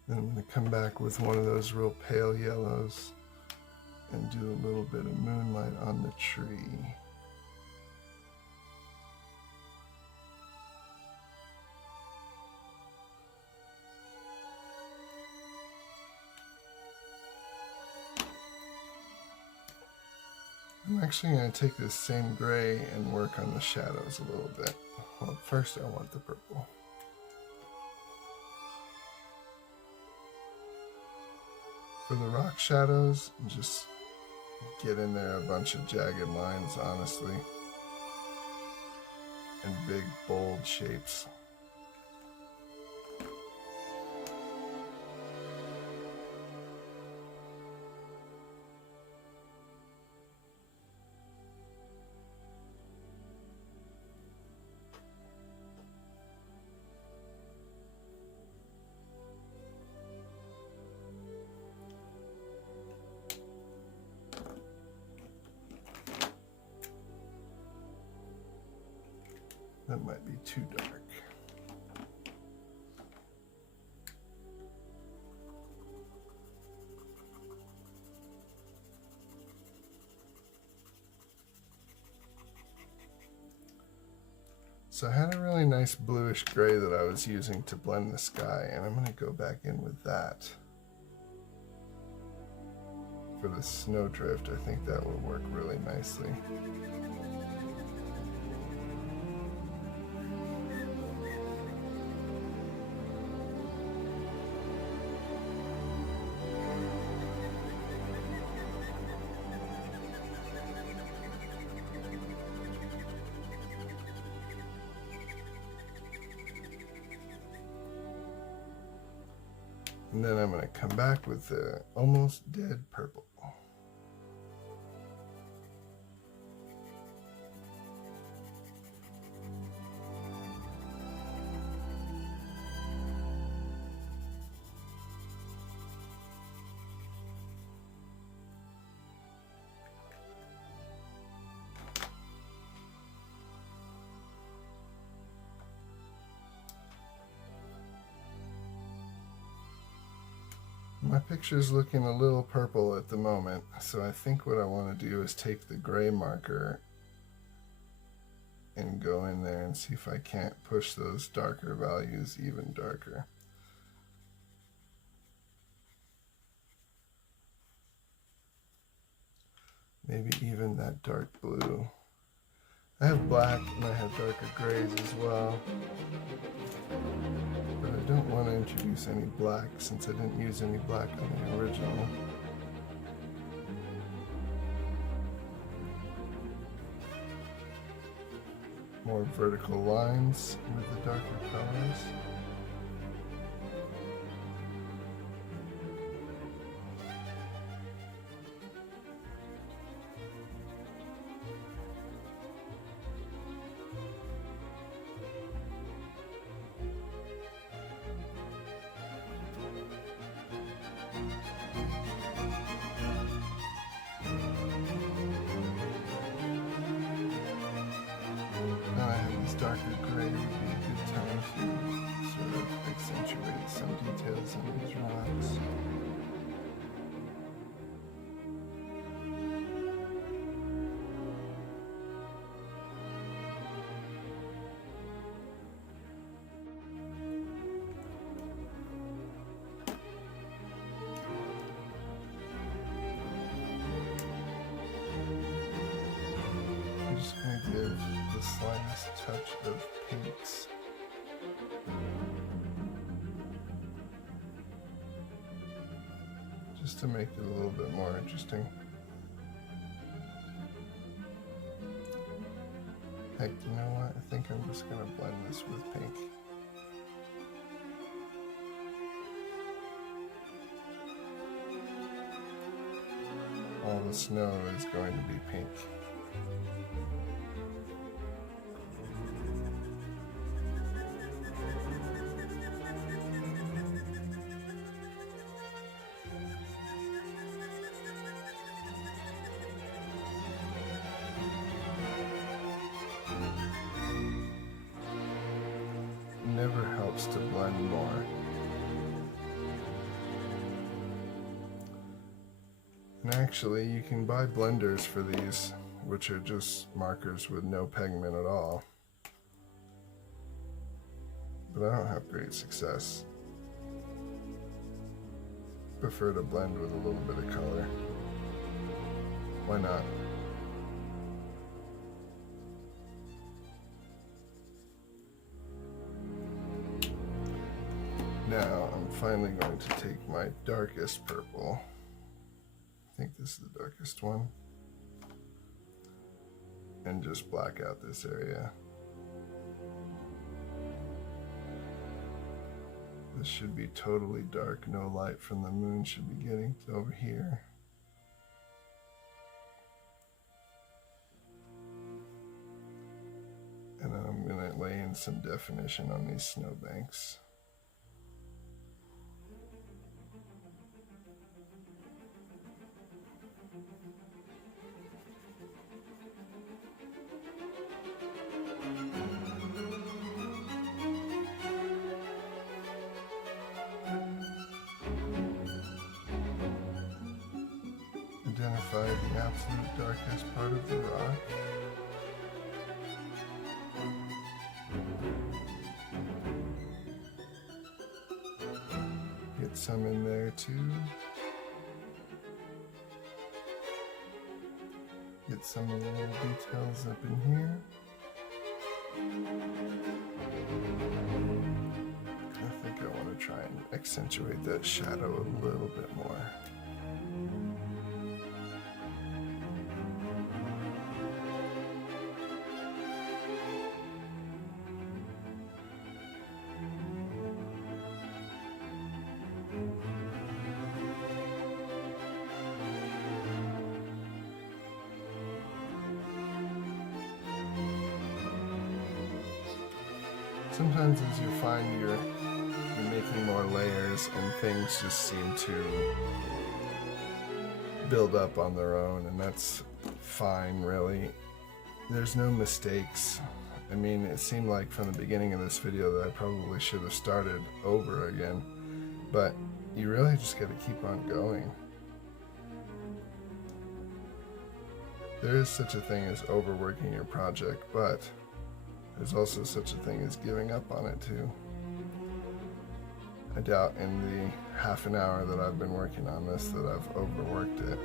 Then I'm going to come back with one of those real pale yellows and do a little bit of moonlight on the tree. I'm actually going to take this same gray and work on the shadows a little bit. Well, first I want the purple. For the rock shadows, just get in there a bunch of jagged lines, honestly, and big bold shapes. too dark. So I had a really nice bluish gray that I was using to blend the sky, and I'm going to go back in with that. For the snowdrift, I think that will work really nicely. And then I'm going to come back with the almost dead purple. My picture is looking a little purple at the moment, so I think what I want to do is take the gray marker and go in there and see if I can't push those darker values even darker. Maybe even that dark blue. I have black and I have darker grays as well. But I don't want to introduce any black since I didn't use any black on the original. More vertical lines with the darker colors. Darker gray would be a good time to sort of accentuate some details in these rocks. I'm just going to give the slightest touch of pinks. Just to make it a little bit more interesting. Heck, you know what? I think I'm just going to blend this with pink. All the snow is going to be pink. Never helps to blend more. And actually, you can buy blenders for these, which are just markers with no pigment at all. But I don't have great success. Prefer to blend with a little bit of color. Why not? Now I'm finally going to take my darkest purple. I think this is the darkest one. And just black out this area. This should be totally dark. No light from the moon should be getting to over here. And then I'm going to lay in some definition on these snowbanks. identify the absolute darkest part of the rock. Get some in there too. Get some of the little details up in here. I think I want to try and accentuate that shadow a little bit more. Sometimes as you find you're making more layers and things just seem to build up on their own, and that's fine, really. There's no mistakes. I mean, it seemed like from the beginning of this video that I probably should have started over again, but you really just got to keep on going. There is such a thing as overworking your project, but there's also such a thing as giving up on it too. I doubt in the half an hour that I've been working on this that I've overworked it.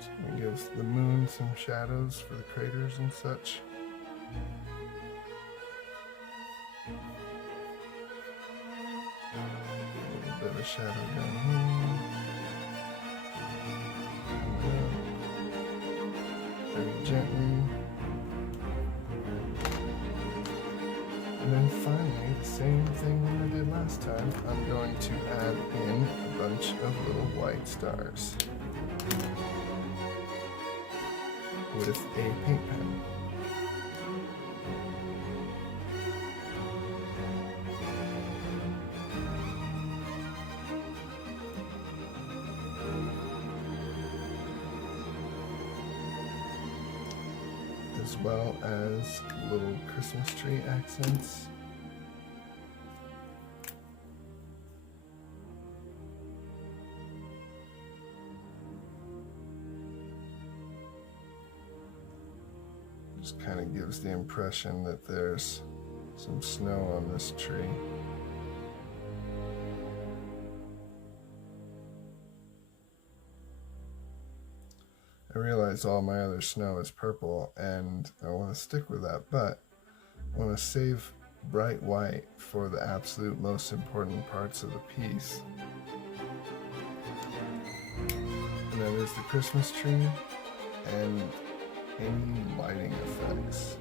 So it gives the moon some shadows for the craters and such. A little bit of shadow down here. Very gently. And then finally, the same thing that I did last time, I'm going to add in a bunch of little white stars with a paint pen. As well as little Christmas tree accents. Just kind of gives the impression that there's some snow on this tree. I realize all my other snow is purple and I want to stick with that, but I want to save bright white for the absolute most important parts of the piece. And then there's the Christmas tree and any lighting effects.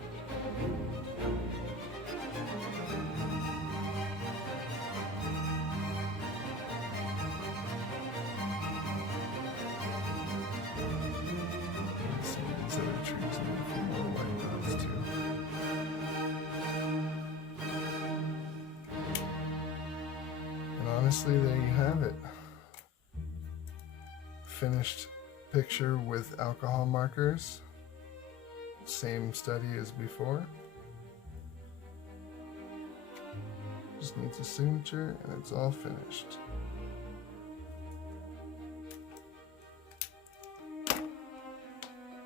Trees and a few more white dots too. And honestly, there you have it. Finished picture with alcohol markers. Same study as before. Just needs a signature and it's all finished.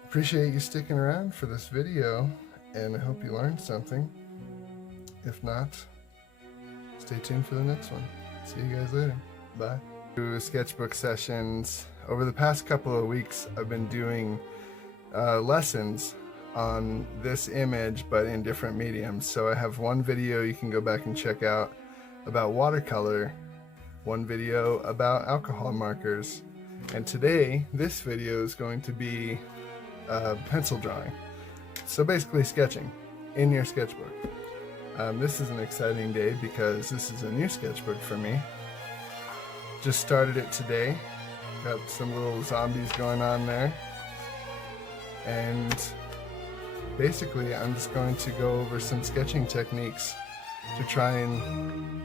Appreciate you sticking around for this video, and I hope you learned something. If not, stay tuned for the next one. See you guys later. Bye. Sketchbook sessions. Over the past couple of weeks, I've been doing lessons on this image, but in different mediums. So I have one video you can go back and check out about watercolor, one video about alcohol markers, and today, this video is going to be pencil drawing. So basically sketching in your sketchbook. This is an exciting day because this is a new sketchbook for me. Just started it today. Got some little zombies going on there. And basically I'm just going to go over some sketching techniques to try and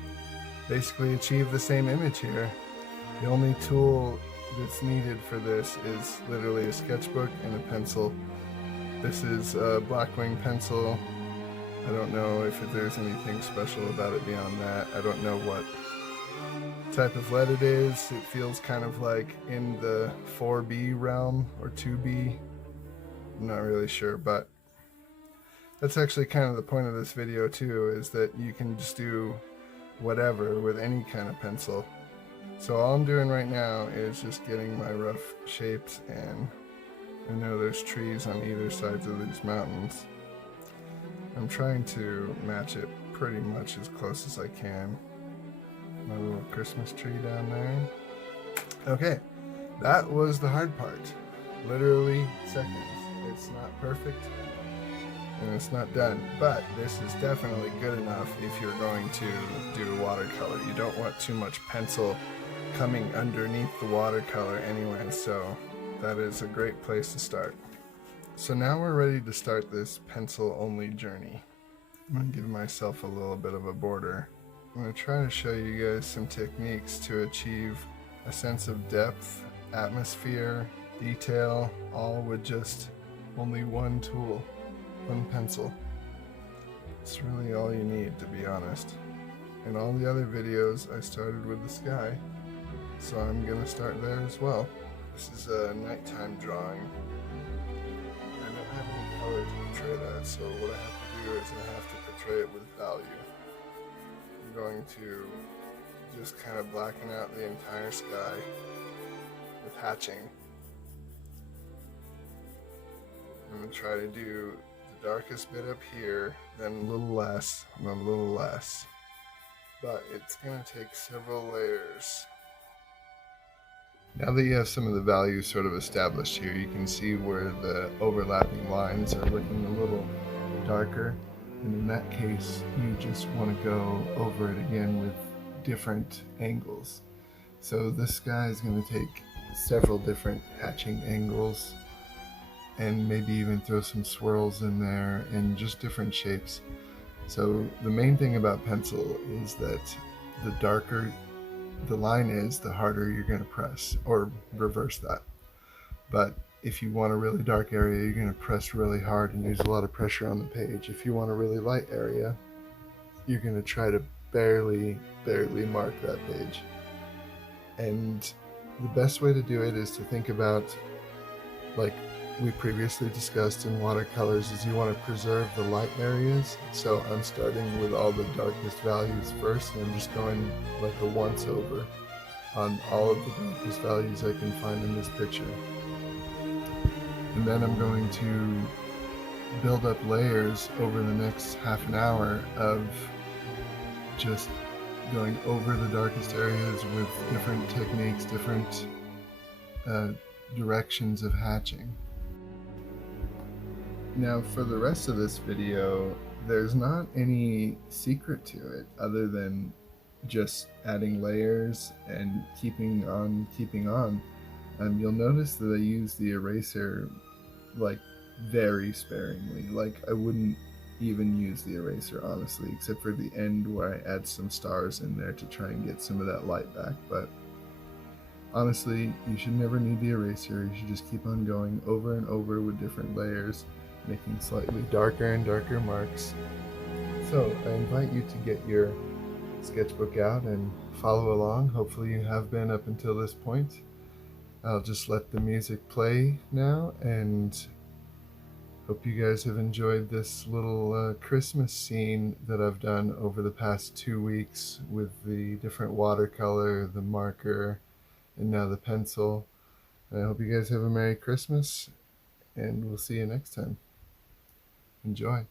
basically achieve the same image here. The only tool that's needed for this is literally a sketchbook and a pencil. This is a Blackwing pencil. I don't know if there's anything special about it beyond that. I don't know what type of lead it is. It feels kind of like in the 4B realm or 2B. I'm not really sure, but that's actually kind of the point of this video too, is that you can just do whatever with any kind of pencil. So all I'm doing right now is just getting my rough shapes, and I know there's trees on either sides of these mountains. I'm trying to match it pretty much as close as I can. My little Christmas tree down there. Okay, that was the hard part. Literally seconds. It's not perfect and it's not done, but this is definitely good enough if you're going to do watercolor. You don't want too much pencil coming underneath the watercolor anyway, so that is a great place to start. So now we're ready to start this pencil only journey. I'm going to give myself a little bit of a border. I'm going to try to show you guys some techniques to achieve a sense of depth, atmosphere, detail, all with just only one tool, one pencil. It's really all you need, to be honest. In all the other videos I started with the sky, so I'm going to start there as well. This is a nighttime drawing. I don't have any color to portray that, so what I have to do is I have to portray it with value. I'm going to just kind of blacken out the entire sky with hatching. I'm going to try to do the darkest bit up here, then a little less, and a little less. But it's going to take several layers. Now that you have some of the values sort of established here, you can see where the overlapping lines are looking a little darker. And in that case, you just want to go over it again with different angles. So this guy is going to take several different hatching angles and maybe even throw some swirls in there and just different shapes. So the main thing about pencil is that the darker the line is, the harder you're going to press, or reverse that. But if you want a really dark area, you're going to press really hard and use a lot of pressure on the page. If you want a really light area, you're going to try to barely mark that page. And the best way to do it is to think about, like we previously discussed in watercolors, is you want to preserve the light areas. So I'm starting with all the darkest values first, and I'm just going like a once over on all of the darkest values I can find in this picture. And then I'm going to build up layers over the next half an hour of just going over the darkest areas with different techniques, different directions of hatching. Now for the rest of this video, there's not any secret to it other than just adding layers and keeping on. You'll notice that I use the eraser like very sparingly. Like I wouldn't even use the eraser honestly, except for the end where I add some stars in there to try and get some of that light back. But honestly, you should never need the eraser. You should just keep on going over and over with different layers, making slightly darker and darker marks. So I invite you to get your sketchbook out and follow along. Hopefully you have been up until this point. I'll just let the music play now, and hope you guys have enjoyed this little Christmas scene that I've done over the past 2 weeks with the different watercolor, the marker, and now the pencil. And I hope you guys have a Merry Christmas, and we'll see you next time. Enjoy.